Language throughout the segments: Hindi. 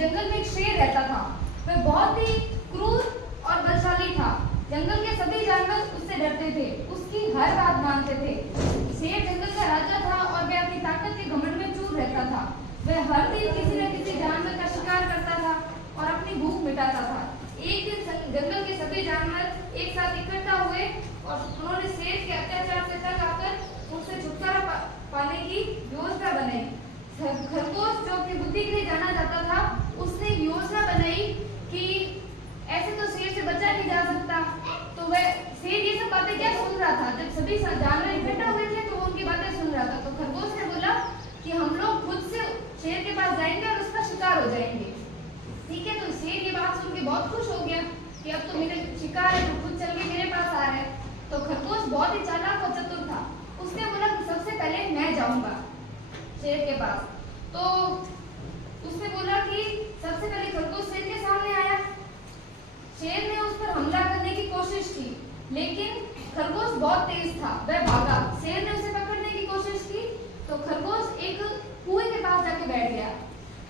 जंगल में एक शेर रहता था। वह बहुत ही क्रूर और बलशाली था। जंगल के सभी जानवर उससे डरते थे, उसकी हर बात मानते थे। शेर जंगल का राजा था और वह अपनी ताकत के घमंड में चूर रहता था। वह हर दिन किसी न किसी जानवर का शिकार करता था और अपनी भूख मिटाता था। एक दिन जंगल के सभी जानवर एक साथ इकट्ठा हुए और उन्होंने शेर के अत्याचार से तंग आकर उससे छुटकारा पाने की योजना बनाई। खरगोश जो अपनी बुद्धि के लिए जाना जाता था, उसने योजना बनाई कि ऐसे तो शेर से बचा नहीं जा सकता। तो वह शेर ये सब बातें क्या सुन रहा था, जब सभी जानवर इकट्ठा हुए थे तो वो उनकी बातें सुन रहा था। तो खरगोश ने बोला कि हम लोग खुद से शेर के पास जाएंगे और उसका शिकार हो जाएंगे। ठीक है, तो शेर ये बात सुन के बहुत खुश हो गया कि अब तो मेरे शिकार है, तो खुद चल के मेरे पास आ रहा है। तो खरगोश बहुत ही चालाक और चतुर था। उसने बोला कि सबसे पहले मैं जाऊंगा शेर के पास। तो उसने बोला कि सबसे पहले खरगोश शेर के सामने आया। शेर ने उस पर हमला करने की कोशिश की, लेकिन खरगोश बहुत तेज था, वह भागा। शेर ने उसे पकड़ने की कोशिश की तो खरगोश एक कुएं के पास जाके बैठ गया।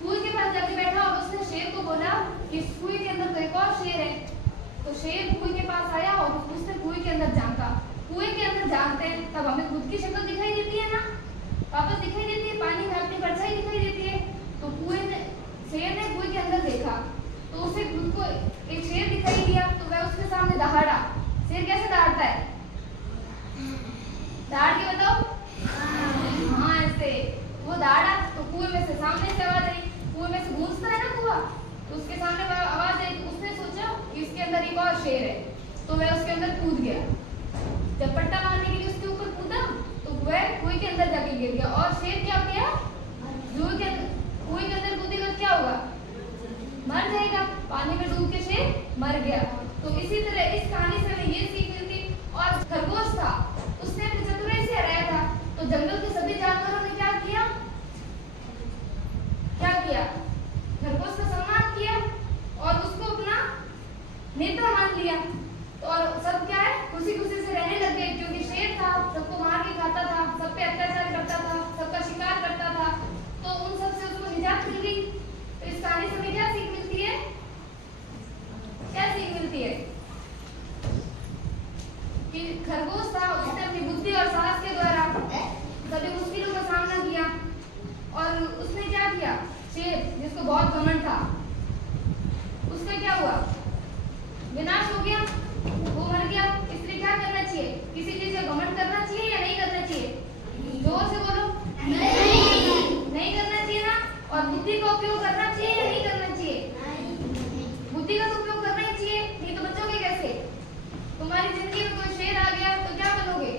कुएं के पास जाके बैठा और उसने शेर को बोला कि इस कुएं के अंदर तो एक और शेर है। तो शेर कुएं के पास आया और उसने कुएं के अंदर झांका। कुएं के अंदर झांकते हैं तब हमें खुद की शक्ल दिखाई देती है ना, वापस दिखाई देती है, पानी में अपनी परछाई दिखाई देती है। तो शेर ने कुएं के अंदर देखा तो उसे खुद को एक शेर दिखाई दिया। तो वह उसके सामने दहाड़ा। शेर कैसे दहाड़ता है, दहाड़ के बताओ। हाँ, ऐसे वो दहाड़ा तो कुएं में से सामने से आवाज आई। कुएं में से गूंजता है ना कुआं, तो उसके सामने आवाज आई। उसने सोचा कि इसके अंदर एक और शेर है, तो वह उसके अंदर कूद गया। जब पट्टा मारने के लिए उसके ऊपर कूदा तो वह कुएं के अंदर जाके गिर गया। और शेर क्या किया, कुएं के अंदर कूदेगा क्या होगा, मर जाएगा। पानी में डूब के शेर मर गया। तो इसी तरह इस कहानी से हमें ये सीख मिलती। और खरगोश था, उसने अपनी चतुराई से हराया था। तो जंगल के सभी जानवरों ने क्या किया, खरगोश का सम्मान किया और उसको अपना नेता मान लिया। तो और सब क्या है, खुशी खुशी से रहने लग गए, क्योंकि शेर था, सबको मार के खाता था, सब पे अत्याचार करता था, सबका शिकार करता था। तो उन सब से उसको निजात मिल गई। तो इस कहानी से हमें क्या सीख मिलती है, क्या सीख मिलती है कि खरगोश था, उसने अपनी बुद्धि और साहस के द्वारा सभी मुश्किलों का सामना किया। और उसने क्या किया, शेर जिसको बहुत घमंड था, उसका क्या हुआ, विनाश हो गया, वो मर गया। इसलिए क्या करना चाहिए, किसी चीज का घमंड करना चाहिए या नहीं करना चाहिए, जोर से बोलो। नहीं करना चाहिए ना। और बुद्धि का उपयोग करना चाहिए या नहीं करना चाहिए, बुद्धि का तो उपयोग करना ही चाहिए, नहीं तो बचोगे कैसे। तुम्हारी जिंदगी में कोई शेर आ गया तो क्या बनोगे,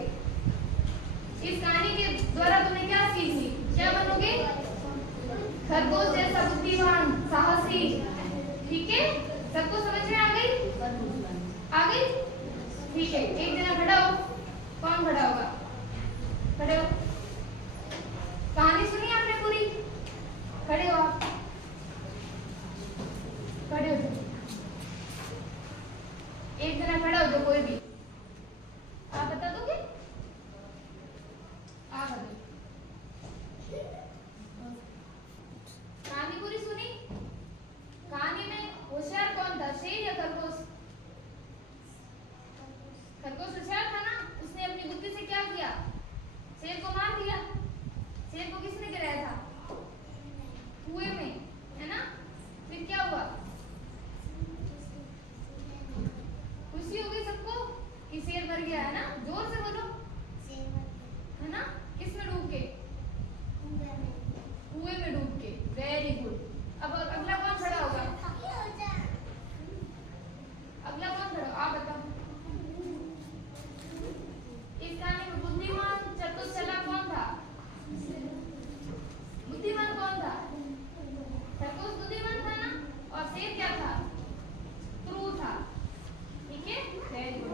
इस कहानी के द्वारा तुमने क्या सीख ली, क्या बनोगे, खरगोश जैसा बुद्धिमान, साहसी। ठीक है, सबको समझ में आ गई? ठीक है, एक जना खड़ा हो। कौन खड़ा होगा, खड़े हो। कहानी सुनी आपने पूरी, खड़े हो आप, खड़े हो। एक जना खड़ा हो तो कोई भी, आप बता दोगे, आप बता दो। कहानी पूरी सुनी। कहानी में होशियार कौन था, शेर या खरगोश? खरगोश होशियार था ना, उसने अपनी बुद्धि से क्या किया, शेर को मार दिया। शेर को किसने गिराया था, कुएं में, है ना। फिर क्या हुआ, खुशी हो गई सबको कि शेर मर गया, है ना। जोर से बोलो, है ना। किसमें डूब के, कुएं में डूब के। Very good. अब अगला कौन खड़ा होगा, अगला कौन खड़ा, आप बताओ। इस कहानी में बुद्धिमान चतुर चालाक कौन था, बुद्धिमान कौन था, खरगोश बुद्धिमान था ना। और शेर क्या था, क्रूर था। ठीक है, वेरी गुड।